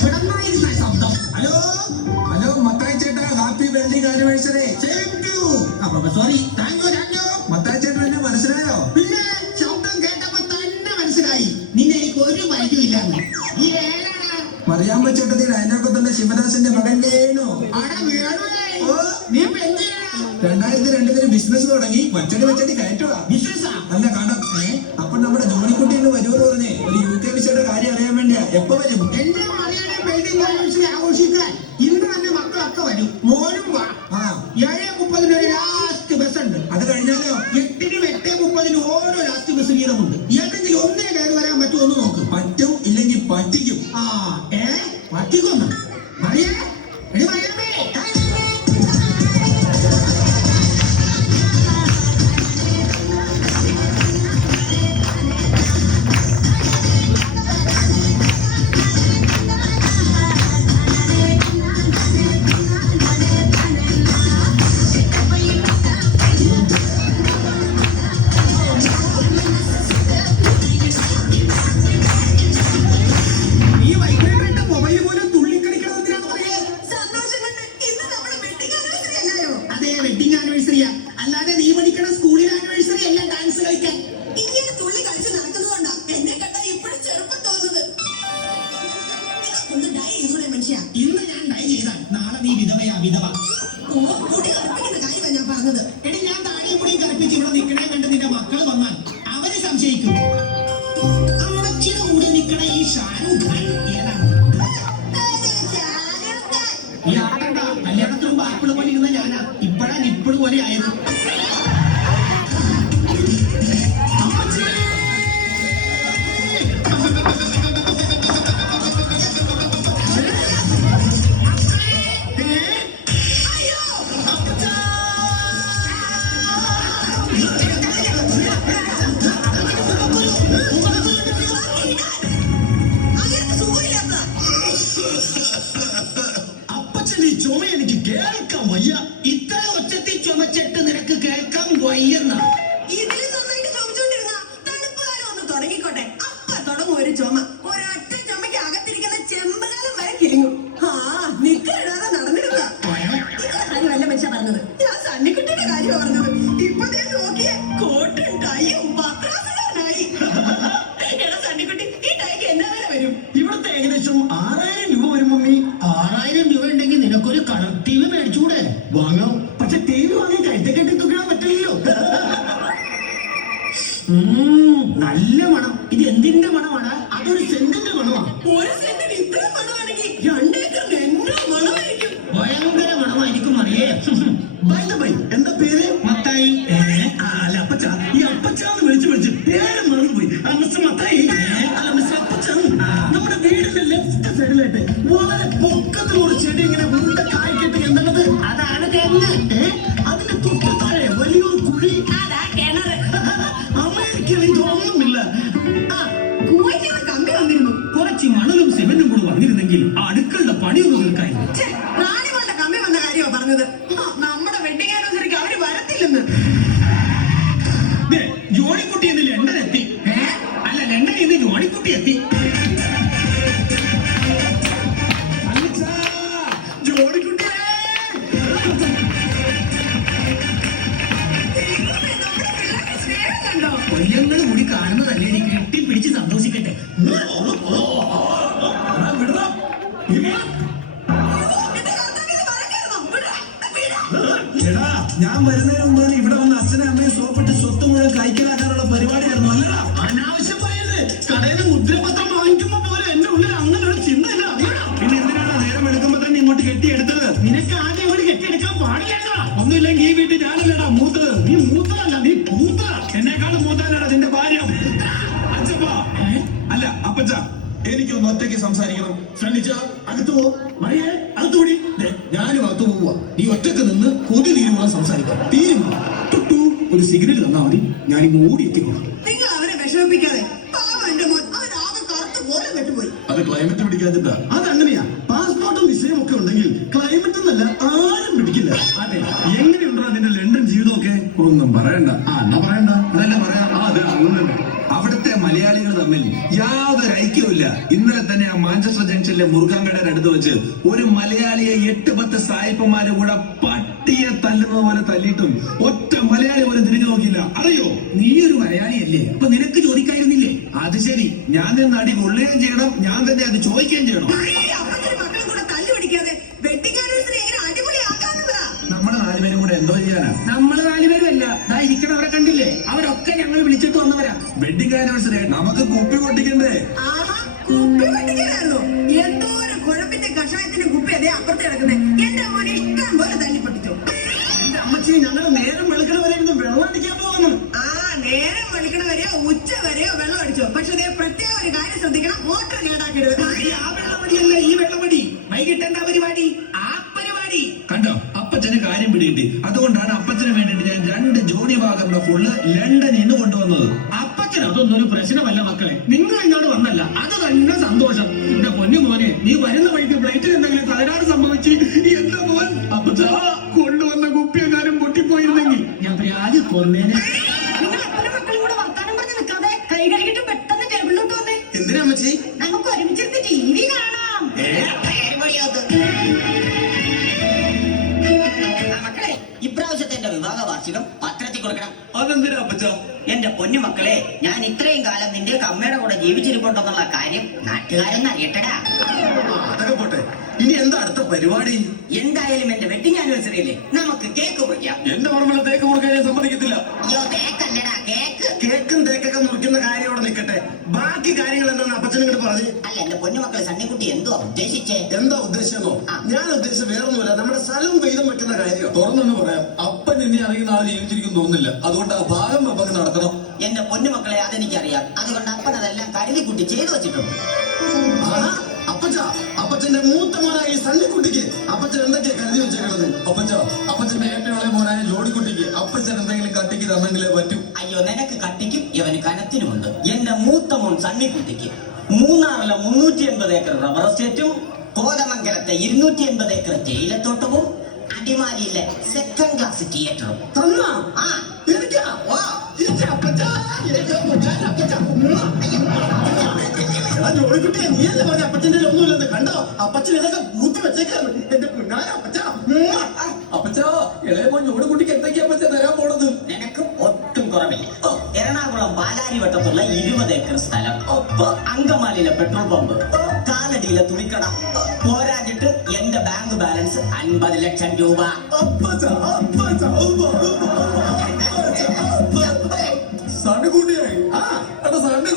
ഇവിടെ ശബ്ദം. Hello hello Mathai ചേട്ടാ, happy wedding anniversary. Sorry, thank you. Mathai ചേട്ടൻ എന്നെ മനസ്സിലായോ? പിന്നെ ശബ്ദം കേട്ടപ്പോ തന്നെ മനസ്സിലായി നിന്നെ എനിക്ക് ഒരു പരിചയമില്ലാന്ന്. ഈ ഏതാണ്? മറിയാമ്മ ചേട്ടത്തിയുടെ അയൽവക്കത്തുള്ള ശിവദാസന്റെ മകൻ വേണു. ഓ, നീ ഇപ്പൊ എന്ത് ചെയ്യണം? 2002 ബിസിനസ് തുടങ്ങി വച്ചടി കയറ്റുക. ബിസിനസ്സാ? നല്ല കാണാം. അപ്പൊ നമ്മുടെ ജോണിക്കുട്ടി എന്ന് വരുമെന്ന് പറഞ്ഞേ ഒരു UK വിസയുടെ കാര്യം അറിയാൻ വേണ്ടിയാ. എപ്പോ വരും? എന്റെ മലയാളം വെഡിങ് ആനിവേഴ്സറി ആഘോഷിക്കാൻ ഇന്ന് തന്നെ മക്കളൊക്കെ വരും. മോനും വാ. 7:30 ഒരു ലാസ്റ്റ് ബസ് ഉണ്ട്. അത് കഴിഞ്ഞാലോ? 8-നും 8:30 ഓരോ ലാസ്റ്റ് ബസ് വീതമുണ്ട്. ഏതെങ്കിലും ഒന്നേ കയറി വരാൻ പറ്റുമോ എന്ന് നോക്ക്. പറ്റും, ഇല്ലെങ്കിൽ പറ്റിക്കും. പറ്റിക്കൊന്നു മറിയേ, എടി മറിയാമ്മേ. വെഡിങ് ആനിവേഴ്സറിയാ, അല്ലാതെ നീ പഠിക്കണ സ്കൂളിൽ ആനിവേഴ്സറി അല്ല ഡാൻസ് കളിക്കാൻ. ഇങ്ങനെ തുള്ളി കളിച്ച് നടക്കുന്നതുകൊണ്ടാ എന്നെ കണ്ടാ ഇപ്പോഴും ചെറുപ്പം തോന്നുന്നത്. ഒന്ന് ഡൈ ചെയ്തൂടെ മനുഷ്യ? ഇന്ന് ഞാൻ ഡൈ ചെയ്താൽ നാളെ നീ വിധവയാ, വിധവ. മുടി കളിപ്പിക്കുന്ന കാര്യമാണ് ഞാൻ പറഞ്ഞത്. എടി, ഞാൻ താഴെ മുടി കറുപ്പിച്ച് ഇവിടെ നിൽക്കണേ കണ്ട് നിന്റെ മക്കൾ വന്നാൽ അവര് സംശയിക്കും. അമ്മച്ചിയുടെ കൂടെ നിൽക്കണ ഈ ഷാരൂഖ് ഖാൻ ഏതാണ്? ഈ ആടണ്ട, കല്യാണത്തിന് മുമ്പ് ആപ്പിള് പോലെ ഇരുന്ന ഞാനാ, ഇപ്പഴാ നിപ്പിള് പോലെ ആയത്. ചുമ എനിക്ക് കേൾക്കാൻ വയ്യ. ഇത്ര ഒച്ചത്തിൽ ചുമച്ചിട്ട് നിനക്ക് കേൾക്കാൻ വയ്യെന്ന. ഇതിൽ നന്നായിട്ട് ചുമച്ചോണ്ടിരുന്ന തണുപ്പുകാലം ഒന്ന് തുടങ്ങിക്കോട്ടെ. അപ്പ തുടങ്ങും ഒരു ചുമ. ഒരൊറ്റ ചുമയ്ക്ക് അകത്തിരിക്കുന്ന ചെമ്പകാലം വരെ കിളിങ്ങും. നിക്കിടാതെ നടന്നിടുക. കാര്യമല്ല മനുഷ്യ പറഞ്ഞത്, ഞാൻ സണ്ണിക്കുട്ടിയുടെ കാര്യം പറഞ്ഞത്. ഇപ്പൊ നോക്കിയേ, കോട്ടും ടൈയും പത്രാസുകാരനായി. എടാ സണ്ണിക്കുട്ടി, ഈ ടൈക്ക് എന്നാ വില വരും? ഇവിടുത്തെ ഏകദേശം 6000 രൂപ വരും മമ്മി. 6000 രൂപ ഉണ്ടെങ്കിൽ നിനക്കൊരു കളർ TV മേടിച്ചൂടെ? വാങ്ങാം, പക്ഷെ TV വാങ്ങാൻ കഴുത്തക്കെട്ടി തൂക്കിടാൻ പറ്റില്ലല്ലോ. നല്ല മണം. ഇത് എന്തിന്റെ മണമാണ്? അതൊരു സെന്റിന്റെ മണമാണ്. ഒരു സെന്റിന് ഇത്രയും മണമാണെങ്കിൽ 2 ഏക്കറിന് എന്നാ മണമായിരിക്കും? ഭയങ്കര മണമായിരിക്കും അറിയേ. എന്താ പേര്? മത്തായി. അല്ല അപ്പച്ച, ഈ അപ്പച്ചാന്ന് വിളിച്ച് പേര് മറന്നുപോയി. മിസ്റ്റർ മത്തായി. അല്ല മിസ്റ്റർ അപ്പച്ചൻ, നമ്മുടെ വീടിന്റെ ലെഫ്റ്റ് സൈഡിലായിട്ട് വളരെ പൊക്കത്തിൽ ഒരു ചെടി ഇങ്ങനെ വീണ്ട കായ്ക്കിട്ട് എന്നുള്ളത് അതാണ് തെങ്ങ്. അതിന്റെ തൊട്ട് താഴെ വലിയൊരു കുഴി. അതാ കിണറ്. അമേരിക്കയിൽ ഇതൊന്നുമില്ല. കുവൈറ്റിന്ന് കമ്പി വന്നിരുന്നു. കുറച്ച് മണലും സിമെന്റും കൂടി വന്നിരുന്നെങ്കിൽ അടുക്കളുടെ പണിയൊന്നും തീർക്കായി. റാണികളുടെ കമ്പി വന്ന കാര്യമാ പറഞ്ഞത്. നമ്മുടെ വെഡിങ് ആനിവേഴ്സറിക്ക് അവര് വരത്തില്ലെന്ന്. ജോണിക്കുട്ടി എന്ന് ലണ്ടൻ എത്തി. അല്ല, ലണ്ടനിൽ നിന്ന് ജോണിക്കുട്ടി എത്തി. കൊല്ലങ്ങൾ കൂടി കാണുന്നതല്ലേ, നീ കെട്ടിപ്പിടിച്ച് സന്തോഷിക്കട്ടെ. എടാ, ഞാൻ വരുന്നതിന് മുമ്പ് ഇവിടെ വന്ന് അച്ഛനെ അമ്മയെ സോപ്പിട്ട് സ്വത്ത് മുഴുവൻ കൈക്കലാക്കാനുള്ള പരിപാടിയായിരുന്നു. അല്ലടാ, അനാവശ്യം പറയരുത്. കടയിൽ നിന്ന് മുദ്രപത്രം വാങ്ങിക്കുമ്പോ പോലെ എന്റെ ഉള്ളിൽ അങ്ങനെ ഒരു ചിന്തയില്ല. പിന്നെ എന്തിനാണ് നേരം എടുക്കുമ്പോ തന്നെ ഇങ്ങോട്ട് കെട്ടിയെടുത്തത്? നിനക്ക് ആദ്യം ഇവിടെ കെട്ടിയെടുക്കാൻ പാടില്ല. ഒന്നുമില്ലെങ്കിൽ ഈ വീട്ടിൽ ഞാനല്ലടാ മൂത്തത്. നീ മൂത്തതല്ല, നീ പൂത്ത. എന്നെക്കാളും മൂത്താനടാ നിന്റെ ഭാര്യ. അച്ഛപ്പാ, അല്ല അപ്പച്ച, എനിക്കൊന്ന് ഒറ്റയ്ക്ക് സംസാരിക്കണം. ശ്രമിച്ച അകത്ത് പോ. മറിയേ, അകത്തുകൂടി. ഞാനും അകത്ത് പോവുക. നീ ഒറ്റക്ക് നിന്ന് കൊതി തീരുമാനം സംസാരിക്കാം. തീരുമാനം ഒരു സിഗരറ്റ് തന്നാ മതി. ഞാനിപ്പോ ഓടി എത്തിക്കോളാം. നിങ്ങൾ അവരെ വിഷമിപ്പിക്കാതെ. പാവം എന്റെ മോൻ, അവരാകെ കറുത്ത് കോലം കെട്ടുപോയി. അത് ക്ലൈമറ്റ് പിടിക്കാതിട്ടാ. അതങ്ങനെയാ. പാസ്പോർട്ടും വിസയും ഒക്കെ ഉണ്ടെങ്കിൽ ക്ലൈമറ്റ് എന്നല്ല ആരും പിടിക്കില്ല. അതെ, എങ്ങനെയുണ്ടോ നിന്റെ ലണ്ടൻ ജീവിതമൊക്കെ? ഒന്നും പറയണ്ട. എന്നാ പറയണ്ട. അതല്ല പറയാ. അതെ, അങ്ങനെ അവിടുത്തെ മലയാളികൾ തമ്മിൽ യാതൊരു ഐക്യവുമില്ല. ഇന്നലെ തന്നെ ആ മാഞ്ചസ്റ്റർ ജംഗ്ഷനിലെ മുറുകാൻകടയുടെ അടുത്ത് വെച്ച് ഒരു മലയാളിയെ 8-10 സായിപ്പന്മാരെ കൂടെ പട്ടിയെ തല്ലുന്നത് പോലെ തല്ലിയിട്ടും ഒറ്റ മലയാളി പോലും തിരിഞ്ഞു നോക്കിയില്ല. അറിയോ? നീ ഒരു മലയാളിയല്ലേ, അപ്പൊ നിനക്ക് ചോദിക്കായിരുന്നില്ലേ? അത് ശരി, ഞാൻ നിന്ന് അടി കൊള്ളുകയും ചെയ്യണം, ഞാൻ തന്നെ അത് ചോദിക്കുകയും ചെയ്യണം. അപ്പച്ചനും മക്കളും കൂടെ തല്ലു പിടിക്കാതെ വെഡിങ് ആനിവേഴ്സറി എങ്ങനെ അടിപൊളിയാക്കാന്ന് പറ. നമ്മള് 4 പേരും കൂടെ എന്തോ ചെയ്യാനാ? നമ്മള് 4 പേരുമല്ല, ദാ ഇരിക്കണവരെ കണ്ടില്ലേ, അവരൊക്കെ ഞങ്ങൾ വിളിച്ചിട്ട് വന്നവരാ. വെഡിങ് ആനിവേഴ്സറി നമുക്ക് കുപ്പി പൊട്ടിക്കണ്ടേ? ആഹാ, കുപ്പി പൊട്ടിക്കാനായിരുന്നു. എന്തോരം കുഴമ്പിന്റെ കഷായത്തിന്റെ കുപ്പി അതേ അപ്പുറത്ത് കിടക്കുന്നത്. എന്റെ മോനെ ഇഷ്ടം പോലെ തല്ലി പൊട്ടിച്ചു. എന്റെ അമ്മച്ചി, ഞങ്ങൾ നേരം വെളുക്കണ വരെ ഇരുന്ന് വെള്ളം അടിക്കാൻ പോകുന്നു. ആ, നേരം വെളുക്കണ വരെയോ ഉച്ച വരെയോ വെള്ളം അടിച്ചോ. പക്ഷെ അതേ പ്രത്യേക ഒരു കാര്യം ശ്രദ്ധിക്കണം, മോട്ടർ കേടാക്കരുത്. ആ വെള്ളമടിയല്ല ഈ വെള്ളമടി. വൈകിട്ട് എന്താ പരിപാടി? ആ പരിപാടി കണ്ടോ, അപ്പച്ചന് കാര്യം പിടികിട്ടി. അതുകൊണ്ടാണ് അപ്പച്ചന് വേണ്ടിട്ട് ഞാൻ 2 ജോണി വാഗറിന്റെ ഫുള്ള് ലണ്ടനിൽ നിന്ന് കൊണ്ടുവന്നത്. അപ്പച്ചൻ അതൊന്നും ഒരു പ്രശ്നമല്ല മക്കളെ. നിങ്ങൾ ഇങ്ങോട്ട് വന്നല്ല, അത് തന്നെ സന്തോഷം. എന്റെ പൊന്നു മോനെ, നീ വരുന്ന വഴിക്ക് ഫ്ലൈറ്റിൽ എന്തെങ്കിലും തകരാറ് സംഭവിച്ച് എന്റെ മോൻ അപ്പച്ച കൊണ്ടുവന്ന കുപ്പി എങ്ങാനും പൊട്ടിപ്പോയിരുന്നെങ്കിൽ ഞാൻ പ്രാജി കൊന്നേനെ. നിങ്ങൾ അപ്പനും മക്കളും കൂടെ വർത്താനം പറഞ്ഞ് നിൽക്കാതെ കൈ കഴുകിട്ട് പെട്ടെന്ന് ടേബിളിലോട്ട് വന്നേ. എന്തിനാ അമ്മച്ചി? നമുക്ക് ഒരുമിച്ചിരുന്ന് TV കാണാം. മക്കളെ, ഇപ്രാവശ്യത്തെ എന്റെ വിവാഹ വാർഷികം പത്രത്തിൽ കൊടുക്കണം. അതെന്തിനാ അപ്പച്ച? എന്റെ പൊന്നു മക്കളെ, ഞാൻ ഇത്രയും കാലം നിന്റെ അമ്മയുടെ കൂടെ ജീവിച്ചിരിപ്പുണ്ടെന്നുള്ള കാര്യം നാട്ടുകാരൊന്നും അറിയട്ടടാ. അതൊക്കെ പോട്ടെ, ഇനി എന്താ അടുത്ത പരിപാടി? എന്തായാലും എന്റെ വെഡിങ് ആനിവേഴ്സറിയില്ലേ, നമുക്ക് കേക്ക് മുറിക്കാം. എന്റെ പറമ്പിലെ തേക്ക് മുറുക്കാൻ ഞാൻ സമ്മതിക്കത്തില്ല. അയ്യോ, കേക്കല്ലടാ, കേക്ക്. കേക്കും തേക്കൊക്കെ മുറിക്കുന്ന കാര്യം അവിടെ നിൽക്കട്ടെ, ബാക്കി കാര്യങ്ങൾ എന്താണ് അപ്പച്ചനും കൂടെ പറഞ്ഞു? അല്ല, എന്റെ പൊന്നു മക്കളെ, സണ്ണിക്കുട്ടി എന്തോ ഉദ്ദേശിച്ചേ? എന്താ ഉദ്ദേശിച്ചോ? ഞാൻ ഉദ്ദേശിച്ച വേറൊന്നുമില്ല, നമ്മുടെ സ്ഥലവും വീതം വെക്കുന്ന കാര്യം. തുറന്നു പറയാം, അപ്പൻ ഇനി അറിയുന്ന ആൾ ജീവിച്ചിരിക്കും തോന്നുന്നില്ല. അതുകൊണ്ട് ആ ഭാഗം വെപ്പങ്ങ് നടത്തണം. എന്റെ പൊന്നു മക്കളെ, അതെനിക്കറിയാം. അതുകൊണ്ട് അപ്പൻ അതെല്ലാം കരുതി കുട്ടി ചെയ്തു വെച്ചിട്ടുണ്ട്. ആഹാ, അപ്പച്ചന്റെ മൂത്ത മോനായ ഈ സണ്ണിക്കുട്ടിക്ക് അപ്പച്ചൻ എന്തൊക്കെയാ കരുതി വെച്ചേക്കുന്നത്? അപ്പച്ചന്റെ ഏറ്റവും ഇളയ മോനായ ജോഡിക്കുട്ടിക്ക് അപ്പച്ചൻ എന്തെങ്കിലും കട്ടിക്ക് തന്നെങ്കിലേ പറ്റൂ. അയ്യോ, നിനക്ക് കട്ടിക്കും ഇവന് കനത്തിനുമുണ്ട്. എന്റെ മൂത്ത മോൻ സണ്ണിക്കുട്ടിക്ക് മൂന്നാറിലെ 380 ഏക്കർ റബ്ബർ എസ്റ്റേറ്റും കോതമംഗലത്തെ 280 ഏക്കർ തേയിലത്തോട്ടവും അടിമാലിയിലെ 2nd ക്ലാസ് തിയേറ്ററും. തന്നാ? ആ, എനിക്കാ? ഓ, എന്റെ അപ്പച്ചാ, എന്റെ പൊന്നാര അപ്പച്ചാ. എടാ ജോലിക്കുട്ടിയെ, നീയല്ലേ പറഞ്ഞ അപ്പച്ചന്റെ ഒന്നുമില്ലെന്ന്? കണ്ടോ, അപ്പച്ചൻ ഇതൊക്കെ പൂത്തി വെച്ചേക്കാണ്. എന്റെ പൊന്നാര അപ്പച്ചാ. അപ്പച്ചാ, ഇളയ മോൻ ജോഡിക്കുട്ടിക്ക് എന്തൊക്കെയാ അപ്പച്ച തരാൻ പോണത്? നിനക്ക് ഒട്ടും കുറവില്ല. എറണാകുളം പാലാരിവട്ടത്തുള്ള 20 ഏക്കർ സ്ഥലം, അങ്കമാലിയിലെ പെട്രോൾ പമ്പ്, കാലടിയിലെ തുണിക്കട, പോരാഞ്ഞിട്ട് എന്റെ ബാങ്ക് ബാലൻസ് 50 ലക്ഷം രൂപ. സണ്ണുകുട്ടിയായി. ആ, സണ്ണുകുട്ടി